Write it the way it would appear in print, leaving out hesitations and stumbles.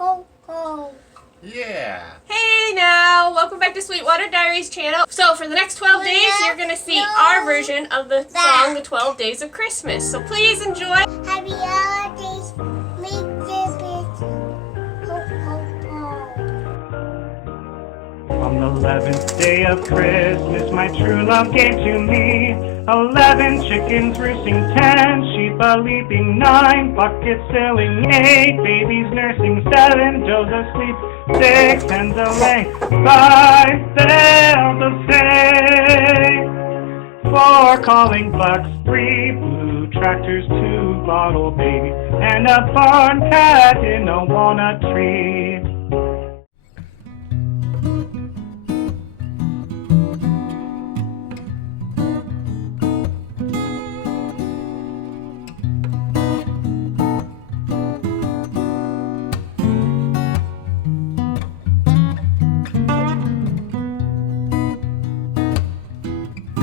Ho, ho. Yeah. Hey now, welcome back to Sweetwater Diaries channel. So for the next 12 days, you're going to see our version of the song, The 12 Days of Christmas. So please enjoy. Happy holidays. Make this bitch. Ho, ho, ho. On the 11th day of Christmas, my true love gave to me 11 chickens roosting, 10 sheep a-leaping, 9 buckets filling, 8 babies nursing, 7 does asleep, 6 hens a-laying, 5 bells a-sing, 4 calling bucks, 3 blue tractors, 2 bottle babies, and a barn cat in a walnut tree.